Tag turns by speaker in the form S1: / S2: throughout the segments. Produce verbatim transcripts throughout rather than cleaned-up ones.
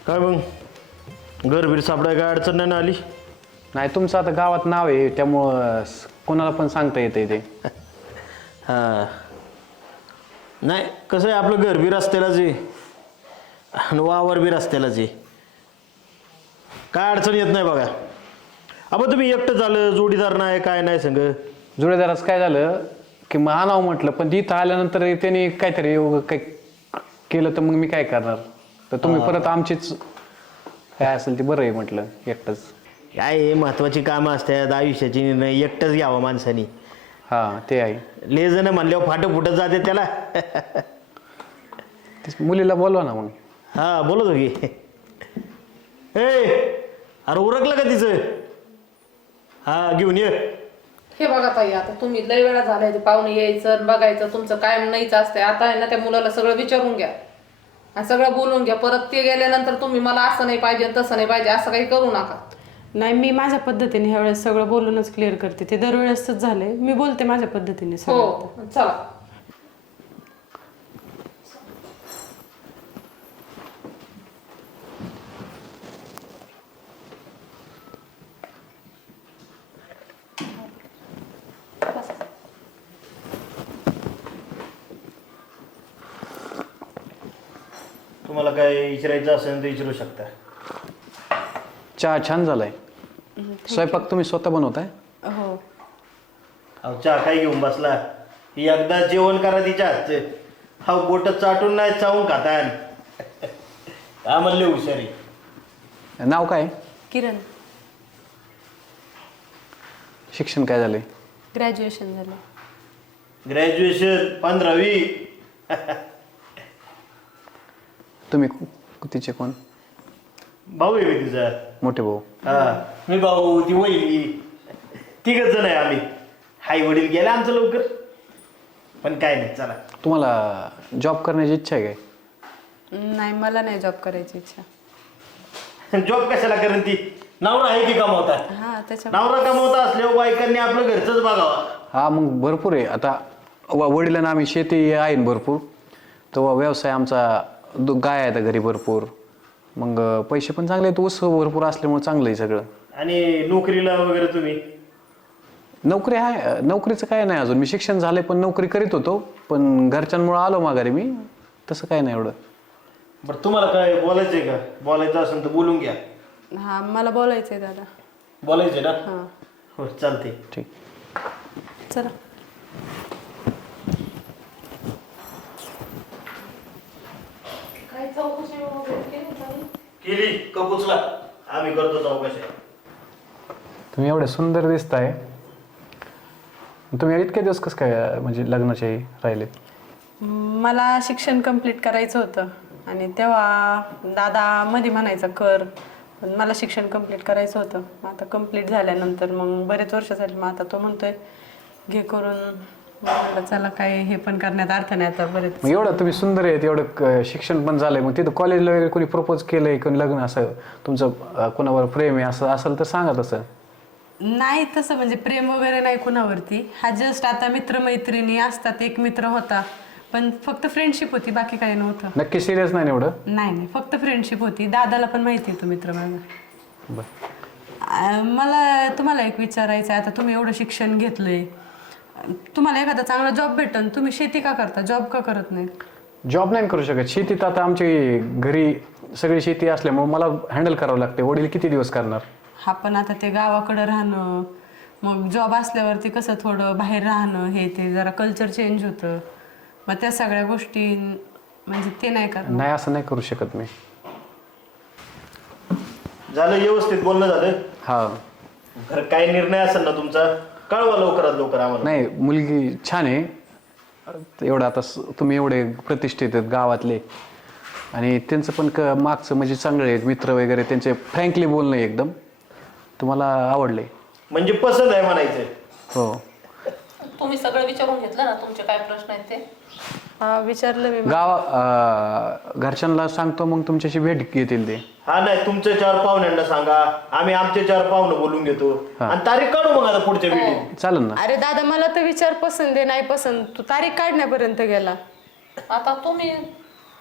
S1: काय मग घरबीर सापडाय काय अडचण नाही ना आली?
S2: नाही तुमचं आता गावात नाव आहे त्यामुळं कोणाला पण सांगता येते ते.
S1: हां नाही कसं आहे आपलं घरबीर असतेलाच आहे आणि वावर बी रस्त्यालाच आहे. काय अडचण येत नाही बघा. आपण तुम्ही एकटं झालं जोडीदार नाही काय नाही संग.
S2: जुळेदाराचं काय झालं की मग आणावं म्हटलं पण इथं आल्यानंतर त्यांनी काहीतरी एवढं काही केलं तर मग मी काय करणार. तर तुम्ही परत आमचीच काय असेल ते बरं आहे म्हटलं एकटंच.
S1: काय हे महत्वाची कामं असतात आयुष्याची निर्णय एकटंच घ्यावं माणसानी.
S2: हां ते आहे.
S1: ले जण म्हणल्यावर फाटं फुटत जाते त्याला.
S2: तेच मुलीला बोलवा ना मग.
S1: हा बोलत हो की. ए अरे उरकलं का तिचं? हा घेऊन ये.
S3: हे बघा ताई आता तुम्ही लय वेळा झालाय ते पाहुणे यायचं आणि बघायचं तुमचं कायम नाहीच असतंय. आता आहे ना त्या मुलाला सगळं विचारून घ्या आणि सगळं बोलून घ्या. परत ते गेल्यानंतर तुम्ही मला असं नाही पाहिजे तसं नाही पाहिजे असं काही करू नका.
S4: नाही मी माझ्या पद्धतीने ह्या वेळेस सगळं बोलूनच क्लिअर करते. ते दरवेळेसच झालंय. मी बोलते माझ्या पद्धतीने सगळं.
S3: हो चला.
S1: तुम्हाला काय विचारायचं असेल तर विचारू शकता.
S2: चहा छान झालाय. स्वयंपाक तुम्ही स्वतः बनवताय?
S4: हो.
S1: अहो चहा काय घेऊन बसला? ही एकदा जेवण करा तिच्या हातचे. हा बोट चाटून नाही चावून खातान. का म्हणले हुशारी.
S2: नाव काय?
S4: किरण.
S2: शिक्षण काय झालंय?
S4: ग्रॅज्युएशन झालं.
S1: ग्रॅज्युएशन पंधरावी.
S2: तुम्ही तिचे कोण?
S1: भाऊ आहे मी तिचा.
S2: मोठे भाऊ.
S1: हा मी भाऊ ती वहिनी तिघच जण आहे आम्ही. आई वडील गेले आमचं लवकर पण काय नाही चला.
S2: तुम्हाला जॉब करण्याची इच्छा आहे काय?
S4: नाही मला नाही जॉब करायची इच्छा.
S1: जॉब कशाला करेन ती? नवरा आहे की कमावता?
S4: हा त्याच्या
S1: नवरा कमावता असल्यावर बायकांनी आपलं घरचंच बघावा.
S2: हा मग भरपूर आहे. आता व- वडिलांना आम्ही शेती आहे ना भरपूर. तो व्यवसाय आमचा दो गाय आहेत घरी भरपूर. मग पैसे पण चांगले आहेत. ऊस भरपूर असल्यामुळे चांगलं आहे सगळं.
S1: आणि नोकरीला वगैरे तुम्ही?
S2: नोकरी आहे. नोकरीचं काय नाही अजून. मी शिक्षण झाले पण नोकरी करीत होतो पण घरच्यांमुळे आलो माघारी मी. तसं काय नाही एवढं.
S1: बरं तुम्हाला काय बोलायचंय का? बोलायचं असेल तर बोलून घ्या.
S4: हा मला बोलायचंय दादा.
S1: बोलायचंय ना?
S4: हा
S1: हो चालते.
S2: ठीक.
S4: चला.
S3: काही चौकशी वगैरे केली चालू?
S1: केली कपूचला आम्ही करतो चौकशी.
S2: तुम्ही एवढे सुंदर दिसताय. तुम्ही इतके दिवस कसं काय म्हणजे लग्नाचे राहिले?
S4: मला शिक्षण कंप्लीट करायचं होतं आणि तेव्हा दादा मध्ये म्हणायचा कर पण मला शिक्षण कंप्लीट करायचं होतं. मग आता कंप्लीट झाल्यानंतर मग बरेच वर्ष झाले. मग आता तो म्हणतोय घे करून. मग म्हणलं चला काय हे पण करण्यात अर्थ नाही आता बरेच.
S2: मग एवढं तुम्ही सुंदर आहेत एवढं क- शिक्षण पण झालंय. मग तिथं कॉलेजला वगैरे कोणी प्रपोज केलंय कोणी लग्न असं तुमचं अं, कोणावर प्रेम आहे असं असेल तर सांगा तसं.
S4: नाही तसं म्हणजे प्रेम वगैरे नाही कुणावरती. हा जस्ट आता मित्रमैत्रिणी असतात. एक मित्र होता पण फक्त फ्रेंडशिप होती बाकी काही नव्हतं.
S2: नक्की सिरियस नाही ना एवढं?
S4: नाही नाही फक्त फ्रेंडशिप होती. दादाला पण माहिती आहे तो मित्र माझा.
S2: बरं.
S4: अं, मला तुम्हाला एक विचारायचं आहे. आता तुम्ही एवढं शिक्षण घेतलंय तुम्हाला एखादा चांगला जॉब भेटन तुम्ही शेती का करता? जॉब का करत नाही?
S2: जॉब नाही करू शकत. शेतीत आता आमची घरी सगळी शेती असल्यामुळे मला हँडल करावं लागते. वडील किती दिवस करणार?
S4: हा पण आता ते गावाकडं राहणं मग जॉब असल्यावरती कसं थोडं बाहेर राहणं हे ते जरा कल्चर चेंज होतं. मग त्या सगळ्या गोष्टी म्हणजे ते नाही करणार.
S2: नाही असं नाही करू शकत मी.
S1: झालं व्यवस्थित बोलणं झालं?
S2: हा
S1: बरं काय निर्णय असेल ना तुमचा कळवा लवकरात लवकर आम्हाला.
S2: नाही मुलगी छान आहे. एवढं आता स- तुम्ही एवढे प्रतिष्ठित आहेत गावातले आणि त्यांचं पण क मागचं म्हणजे चांगले आहेत मित्र वगैरे. त्यांचे फ्रँकली बोलणं आहे एकदम. तुम्हाला आवडले?
S1: म्हणजे पसंत आहे म्हणायचं.
S2: हो.
S3: तुम्ही सगळं विचारून घेतलं ना तुमचे काय प्रश्न आहेत ते?
S4: हा विचारलं मी.
S2: गाव अं, घरच्यांना सांगतो मग तुमच्याशी भेट घेतील ते.
S1: हा नाही तुमच्या चार पाहुण्यांना सांगा आम्ही आमचे चार पाहुणं बोलून घेतो आणि तारीख काढू मग आता पुढच्या वेळी.
S2: चालेल ना?
S4: अरे दादा मला तर विचार पसंत आहे नाही पसंत. तू तारीख काढण्यापर्यंत गेला.
S3: आता तुम्ही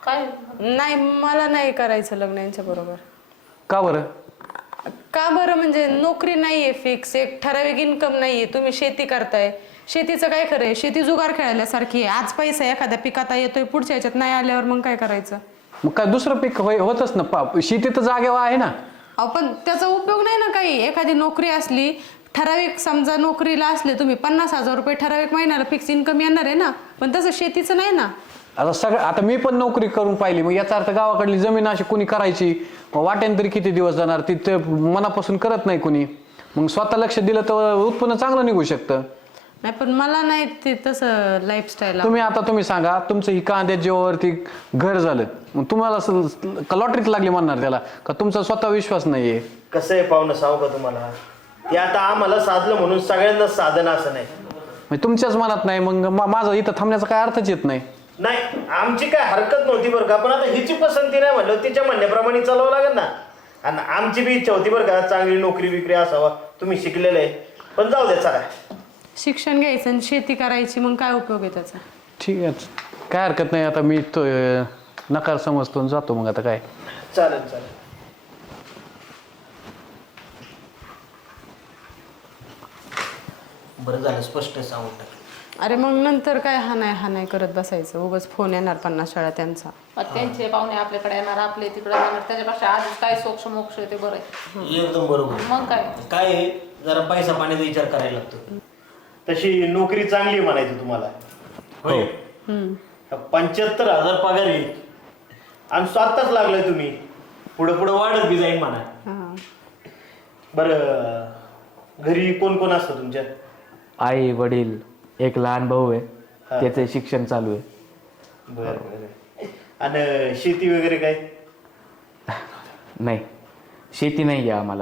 S3: काय
S4: नाही मला नाही करायचं लग्न यांच्या बरोबर.
S2: का बरं?
S4: का बरं म्हणजे नोकरी नाहीये फिक्स, एक ठराविक इन्कम नाहीये. तुम्ही शेती करताय, शेतीचं काय खरंय, शेती जुगार खेळल्यासारखी आहे. आज पैसा एखाद्या पिकात येतोय, पुढच्या ह्याच्यात नाही आल्यावर मग काय करायचं?
S2: मग काय दुसरं पीक होय होतच ना, पा शेती तर जागेवर आहे ना.
S4: अहो पण त्याचा उपयोग नाही ना काही. एखादी नोकरी असली ठराविक, समजा नोकरीला असले तुम्ही पन्नास हजार रुपये ठराविक महिन्याला फिक्स इन्कम येणार आहे ना, पण तसं शेतीचं नाही ना.
S2: आता सगळं आता मी पण नोकरी करून पाहिली, मग याचा अर्थ गावाकडली जमीन अशी कोणी करायची, मग वाटेन तरी किती दिवस जाणार, तिथे मनापासून करत नाही कोणी. मग स्वतः लक्ष दिलं तर उत्पन्न चांगलं निघू शकतं.
S4: नाही पण मला नाही ते तसं लाईफस्टाईल.
S2: तुम्ही आता तुम्ही सांगा, तुमचं ही कांद्या जेव्हावरती घर झालं, मग तुम्हाला लॉटरीत लागली म्हणणार त्याला का तुमचा स्वतः विश्वास नाहीये?
S1: कसं आहे पाहुणं सांगू का तुम्हाला, ते आता आम्हाला साधलं म्हणून सगळ्यांना साधन असं नाही.
S2: म्हणजे तुमच्याच मनात नाही, मग मा- माझं इथं थांबण्याचा काय अर्थच येत नाही.
S1: नाही आमची काय हरकत नव्हती बरं का, पण आता हिची पसंती नाही म्हणलं तिच्या म्हणण्याप्रमाणे चालवावं लागेल ना. आणि आमची बी इच्छा होती बरं का, चांगली नोकरी बिकरी असावा. तुम्ही शिकलेलं आहे, पण जाऊ द्या चला.
S4: शिक्षण घ्यायचं आणि शेती करायची, मग काय उपयोग आहे त्याचा?
S2: ठीक आहे, काय हरकत नाही. आता मी तो अं, नकार समजतो आणि जातो. मग आता काय,
S1: चालेल चालेल. बरं झालं स्पष्ट सांगून टाक.
S4: अरे मग नंतर काय हा नाही हा नाही करत बसायचं, उगाच फोन येणार पन्नास शाळा त्यांचा.
S3: मग त्यांचे पाहुणे आपल्याकडे येणार, आपले तिकडे जाणार, त्याच्यापेक्षा आधीच काय सोक्ष मोक्ष ते बरं आहे.
S1: एकदम बरोबर.
S3: मग काय
S1: काय आहे, जरा पैसा पाण्याचा विचार करायला लागतो. तशी नोकरी चांगली म्हणायची तुम्हाला. होय, पंच्याहत्तर हजार पगार येईल आणि स्वतःच लागलाय तुम्ही, पुढं पुढं वाढत बी जाईल म्हणा.
S4: हा.
S1: बरं घरी कोण कोण असतं तुमच्या?
S5: आई वडील, एक लहान भाऊ आहे,
S1: हा.
S5: त्याचं शिक्षण चालू आहे.
S1: बरं बरं. आणि शेती वगैरे काय?
S5: नाही, शेती नाही आहे आम्हाला.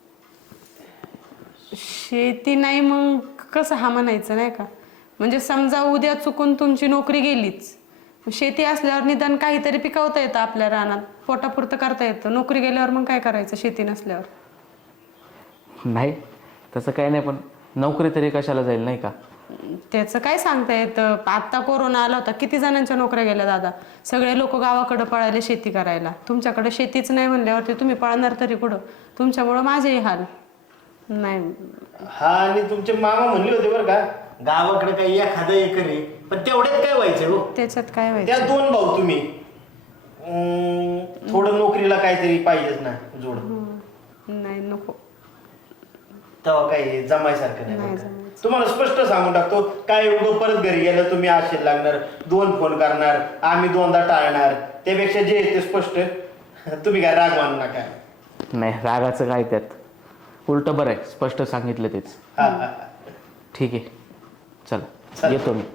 S4: शेती नाही मग कसं हा म्हणायचं नाही का? म्हणजे समजा उद्या चुकून तुमची नोकरी गेलीच, शेती असल्यावर निदान काहीतरी पिकवता येतं आपल्या रानात, पोटापुरतं करता येतं. नोकरी गेल्यावर मग काय करायचं शेती नसल्यावर?
S5: नाही तसं काही नाही, पण नोकरी तरी कशाला जाईल नाही का?
S4: त्याचं काय सांगता येतं. आत्ता कोरोना आला होता, किती जणांच्या नोकऱ्या गेल्या दादा. सगळे लोक गावाकडे पळाले शेती करायला. तुमच्याकडे शेतीच नाही म्हणल्यावरती तुम्ही पळणार तरी कुठं? तुमच्यामुळं माझेही हाल. नाही
S1: हा, आणि तुमचे मामा म्हणले होते बरं का, गावाकडे काही एखादं एकर आहे, पण तेवढ्यात काय व्हायचं हो.
S4: त्याच्यात काय
S1: त्या
S4: व्हायचं?
S1: दोन भाऊ तुम्ही, अं, थोडं नोकरीला काहीतरी पाहिजेच ना जोड.
S4: नाही नको.
S1: तेव्हा काही जमायसारखं नाही
S4: नाही
S1: बरं का.
S4: जमायचं.
S1: तुम्हाला स्पष्ट सांगून टाकतो, काय उगं परत घरी गेलं तुम्ही आशेत लागणार, दोन फोन करणार, आम्ही दोनदा टाळणार. त्यापेक्षा जे आहे ते स्पष्ट. तुम्ही काय राग मानू नका.
S5: नाही रागाचं काय त्यात, उलट बरं आहे, स्पष्ट सांगितलं तेच.
S1: हा हा हा.
S5: ठीक आहे, चला
S1: चला.
S5: येतो मी.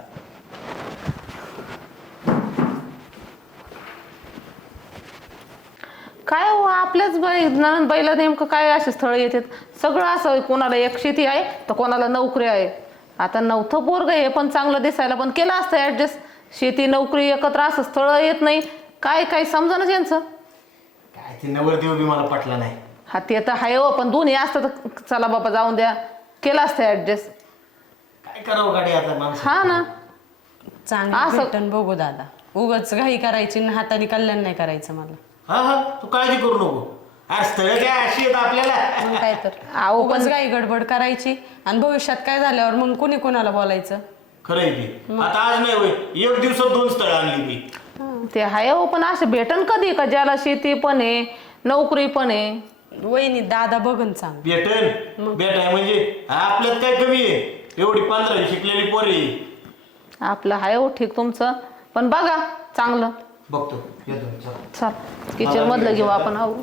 S3: काय हो, आपल्याच बाई नंद बाईला नेमकं काय असे स्थळ येतात. सगळं असं, कोणाला एक शेती आहे तर कोणाला नोकरी आहे. आता नवथं पोरग आहे पण चांगलं दिसायला, पण केलं असतं ऍडजस्ट. शेती नोकरी एकत्र असं स्थळ येत नाही. काय काय समजा यांचं.
S1: काय ते नवरदेव बी मला पटला नाही.
S3: हा ते तर आहे हो, पण दोन्ही असतं तर चला बाबा जाऊन द्या, केलं असतं ऍडजस्ट.
S1: काय करावं गाडी आता माणसं.
S3: हा ना,
S4: चांगलं
S3: असं-
S4: भेटन बघू दादा. उगाच घाई करायची आणि हाताने कल्याण नाही करायचं मला.
S1: हा हा, तू काळजी करू नको. अरे स्थळ काय अशी आहेत आपल्याला.
S4: मग काय तर
S3: अहो, पण-
S4: उगाच घाई गडबड करायची आणि भविष्यात काय झाल्यावर मग कुणी कोणाला बोलायचं?
S1: खरंय की आता आज नाही होय, एक दिवसात दोन स्थळ आणली मी.
S3: ते आहे हो, पण असं भेटन कधी का ज्याला शेती पण आहे नोकरी पण आहे.
S4: वहिनी दादा बघन चांग.
S1: भेटन भेटाय म्हणजे आपल्यात काय कमी आहे, एवढी पंधरावी शिकलेली पोरी.
S3: आपलं आहे हो ठीक तुमचं, पण बघा चांगलं.
S1: बघतो येतो चल.
S3: चल किचन मधलं घेऊ आपण. आवरू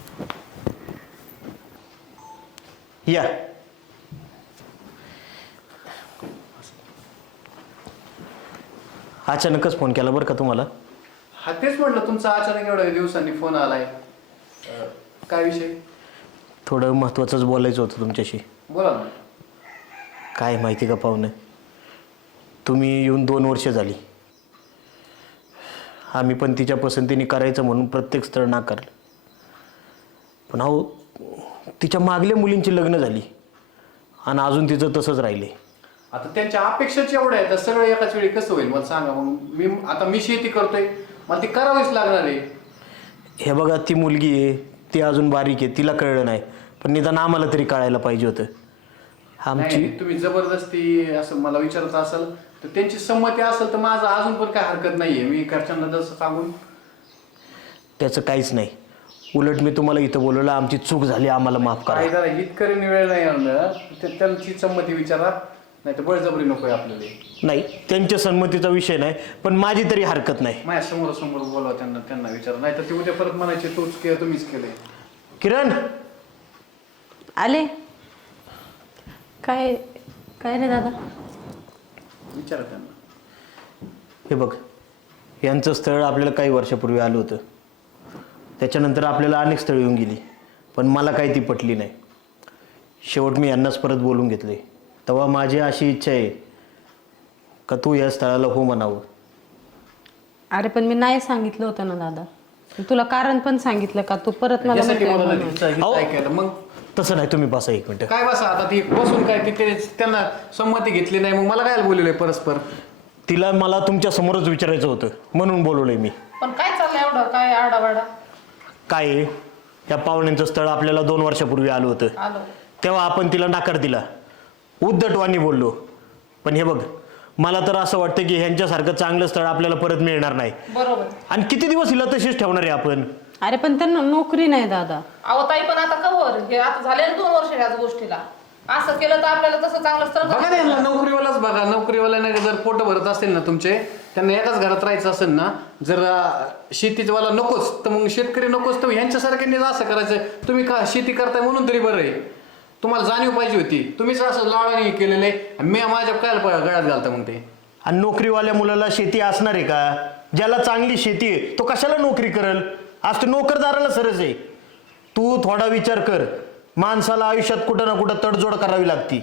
S1: या. अचानकच फोन केला बरं का तुम्हाला.
S2: हा तेच म्हटलं, तुमचा अचानक एवढ्या दिवसांनी फोन आलाय. अं, काय विषय?
S1: थोडं महत्त्वाचंच बोलायचं होतं तुमच्याशी.
S2: बोला ना.
S1: काय माहिती का पाहुणे, तुम्ही येऊन दोन वर्ष झाली. आम्ही पण तिच्या पसंतीने करायचं म्हणून प्रत्येक स्थळ नाकारलं. पण अहो तिच्या मागल्या मुलींची लग्न झाली आणि अजून तिचं तसंच राहिले.
S2: आता त्यांच्या अपेक्षाच एवढ्या आहेत, तर सगळं एकाच वेळी कसं होईल मला सांगा. मग मी आता मी शेती करतोय, मला ती करावीच लागणार आहे.
S1: हे बघा, ती मुलगी आहे, ती अजून बारीक आहे, तिला कळलं नाही, पण निदान आम्हाला तरी कळायला पाहिजे होतं. आमची
S2: नाही, तुम्ही जबरदस्ती असं मला विचारत असाल तर त्यांची संमती असेल तर माझं अजून पण काय हरकत नाहीये. मी घरच्यांना जसं सांगून
S1: त्याचं काहीच नाही. उलट मी तुम्हाला इथं बोलवलं, आमची चूक झाली, आम्हाला माफ करा.
S2: काय जरा इतकरी वेळ नाही आणलं ते त्यांची संमती विचारा, नाही तर बळजबरी नको आहे आपल्याला.
S1: नाही, त्यांच्या संमतीचा विषय नाही, पण माझी तरी हरकत नाही.
S2: माझ्या समोर समोर बोलावा त्यांना, त्यांना विचारा, नाही तर ते उद्या परत म्हणायचे तूच केलं तुम्हीच केलंय.
S1: किरण,
S4: आले काय काय रे दादा?
S2: विचारा त्यांना.
S1: हे बघ, यांचं स्थळ आपल्याला काही वर्षापूर्वी आलं होतं. त्याच्यानंतर आपल्याला अनेक स्थळं येऊन गेली, पण मला काही ती पटली नाही. शेवट मी यांनाच परत बोलून घेतले. तेव्हा माझी अशी इच्छा आहे का तू या स्थळाला हो म्हणावं.
S4: अरे पण मी नाही सांगितलं होतं ना दादा, तुला कारण पण सांगितलं का तू परत मला
S2: यासाठी
S4: म्हणतोय
S2: मला
S4: म्हणून?
S2: तिचं हित
S1: अहो.
S2: ऐकायला मग
S1: तसं नाही, तुम्ही बसा एक मिनटं.
S2: काय बसा आता ती बसून काय तिथे त्यांना संमती घेतली नाही, मग मला काय बोललेलं आहे परस्पर.
S1: तिला मला तुमच्या समोरच विचारायचं होतं, म्हणून बोलवलंय मी.
S3: पण काय चाललंय एवढं, काय आडावाडा?
S1: काय आहे, या पाहुण्यांचं स्थळ आपल्याला दोन वर्षापूर्वी आलं होतं.
S3: आलो.
S1: तेव्हा आपण तिला नकार दिला, उद्धटवाणी बोललो. पण हे बघ, मला तर असं वाटतं की ह्यांच्यासारखं चांगलं स्थळ आपल्याला परत मिळणार नाही.
S3: बरोबर.
S1: आणि किती दिवस हिला तशीच ठेवणार आहे आपण.
S4: अरे पण त्यांना नोकरी नाही दादा.
S3: अहो ताई, पण आता कवर हे आता झाले ना दोन वर्ष ह्याच गोष्टीला. असं केलं तर आपल्याला तसं चांगलं स्थळ
S2: बघा ना यांना, नोकरीवालाच बघा. नोकरीवाल्याने जर पोट भरत असेल ना तुमचे, त्यांना एकाच घरात राहायचं असेल ना, जर शेतीवाला नकोच तर मग शेतकरी नकोच, तर ह्यांच्यासारख्यांनी असं करायचं. तुम्ही का शेती करताय म्हणून तरी बरं आहे. तुम्हाला जाणीव पाहिजे होती. तुम्हीच असं लाडाने केलेलं आहे, मी माझ्या काय गळ्यात घालता मग ते.
S1: आणि नोकरीवाल्या मुलाला शेती असणार आहे का? ज्याला चांगली शेती आहे तो कशाला नोकरी करल? आज तो नोकरदाराला सरस आहे. तू थोडा विचार कर, माणसाला आयुष्यात कुठं ना कुठं तडजोड करावी लागती.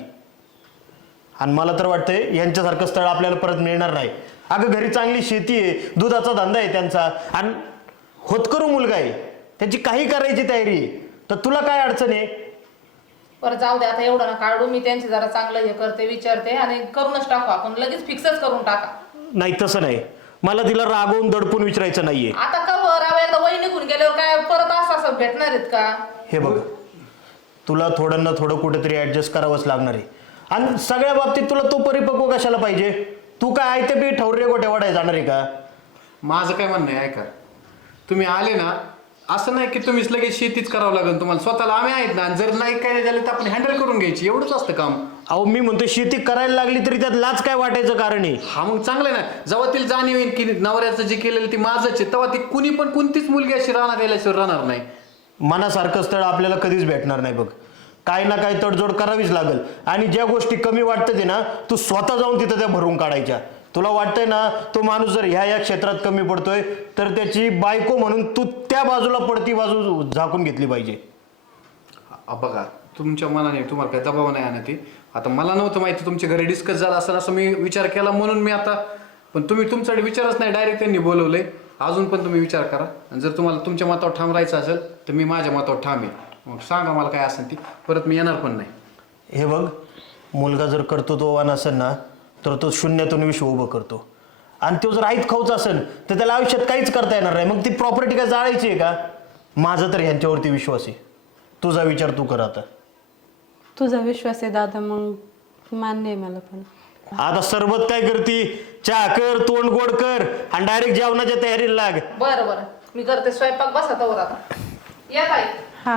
S1: आणि मला तर वाटतंय यांच्यासारखं स्थळ आपल्याला परत मिळणार नाही. अगं, घरी चांगली शेती आहे, दुधाचा धंदा आहे त्यांचा, आणि होतकरू मुलगा आहे, त्याची काही करायची तयारी आहे. तर तुला काय अडचण आहे?
S3: बरं जाऊ दे आता, एवढं ना काढू. मी त्यांचे जरा चांगलं हे करते, विचारते आणि करूनच टाकू आपण. लगेच फिक्सच करून टाका.
S1: नाही, तसं नाही. मला तिला रागवून दडपून विचारायचं नाहीये.
S3: आता कवर आवे आता वय निघून गेल्यावर काय परत असं असं भेटणार आहेत का?
S1: हे बघ, तुला थोडं ना थोडं कुठेतरी ऍडजस्ट करावंच लागणार आहे. आणि सगळ्या बाबतीत तुला तो परिपक्व कशाला पाहिजे? तू काय आयते बी ठवरे गोट्या वाढाय जाणार आहे का?
S2: माझं काय म्हणणं आहे, ऐका, तुम्ही आले ना, असं नाही की तुम्हीच लगेच शेतीच करावं लागेल तुम्हाला. स्वतःला आम्ही आहेत ना, जर नाही काय झालं तर आपण हँडल करून घ्यायची, एवढंच असतं काम.
S1: अहो, मी म्हणतो शेती करायला लागली तरी त्यात लाज काय वाटायचं कारण आहे?
S2: हा मग चांगलं आहे ना. जेव्हा तिला जाणीव येईल की नवऱ्याचं जे केलेलं ते माझंच आहे, तेव्हा ती कुणी पण कोणतीच मुलगी अशी राहणार गेल्याशिवाय राहणार नाही.
S1: मनासारखं स्थळ आपल्याला कधीच भेटणार नाही बघ. काही ना काही तडजोड करावीच लागल. आणि ज्या गोष्टी कमी वाटतं ते ना, तू स्वतः जाऊन तिथं त्या भरून काढायच्या. तुला वाटतंय ना, तो माणूस जर ह्या या क्षेत्रात कमी पडतोय तर त्याची बायको म्हणून तू त्या बाजूला पडती बाजू झाकून घेतली पाहिजे.
S2: आ, बघा, तुमच्या मनाने तुम्हाला काही दबाव नाही आणत. आता मला नव्हतं माहिती तुमच्या घरी डिस्कस झाला असं असं मी विचार केला म्हणून मी आता, पण तुम्ही तुमच्याकडे विचारच नाही, डायरेक्ट त्यांनी बोलवलंय. अजून पण तुम्ही विचार करा. आणि जर तुम्हाला तुमच्या मतावर ठाम राहायचं असेल तर मी माझ्या मतावर ठाम आहे. मग सांगा मला काय असेल ती, परत मी येणार पण नाही.
S1: हे बघ, मुलगा जर कर्तृत्ववान असेल ना तर तो शून्यातून विश्व उभं करतो. आणि तो जर आईत खाऊच असेल तर त्याला आयुष्यात काहीच करता येणार नाही. मग ती प्रॉपर्टी काय जाळायची आहे का? माझा तर ह्यांच्यावरती विश्वास आहे. तुझा विचार तू कर आता.
S4: तुझा विश्वास आहे दादा, मग मान्य आहे मला. पण
S1: आता सरबत काय करती? चहा कर, तोंड गोड कर आणि डायरेक्ट जेवणाच्या तयारीला लाग.
S3: बरं बरं, मी करते स्वयंपाक. बसा तवर आता. या ताई.
S4: हा,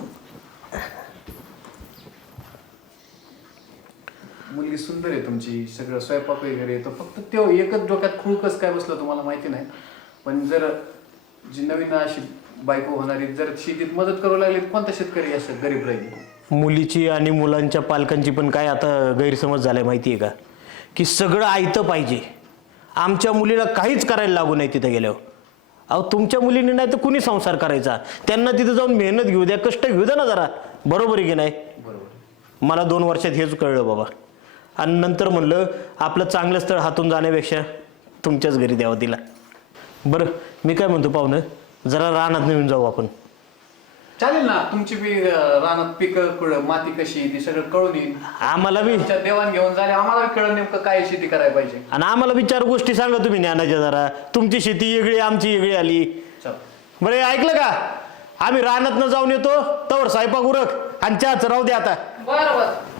S2: मुलगी सुंदर आहे तुमची, सगळं स्वयंपाक वगैरे येतो. फक्त तो एकच डोक्यात खुळकस काय बसलं तुम्हाला माहिती नाही. पण जर जी नवीन अशी बायको होणारी जर शेतीत मदत करू लागली, कोणता शेतकरी असं गरीब राहील?
S1: मुलीची आणि मुलांच्या पालकांची पण काय आता गैरसमज झालाय माहिती आहे का? की सगळं आयतं पाहिजे. आमच्या मुलीला काहीच करायला लागू नाही तिथे गेल्यावर. अहो, तुमच्या मुलीने नाही तर कुणी संसार करायचा? त्यांना तिथे जाऊन मेहनत घेऊ द्या, कष्ट घेऊ द्या ना जरा. बरोबर आहे की नाही?
S2: बरोबर.
S1: मला दोन वर्षात हेच कळलं बाबा. आणि नंतर म्हणलं आपलं चांगलं स्थळ हातून जाण्यापेक्षा तुमच्याच घरी द्यावं तिला. बरं, मी काय म्हणतो पाहुणं, जरा रानात नेऊन जाऊ आपण.
S2: चालेल ना, तुमची बी अं, रानात पिकं माती कशी आहे ती सगळं कळून येईल.
S1: आम्हाला बी
S2: तुमच्या देवाण घेऊन झाले आम्हाला बी कळलं नेमकं काय शेती करायला पाहिजे.
S1: आणि आम्हाला बी चार गोष्टी सांगा तुम्ही ज्ञानाच्या जरा. तुमची शेती वेगळी, आमची वेगळी आली.
S2: चल.
S1: बरं ऐकलं का, आम्ही रानात न जाऊन येतो तवर स्वयंपाक उरक आणि चहाच राहू दे आता.
S3: बरं बरं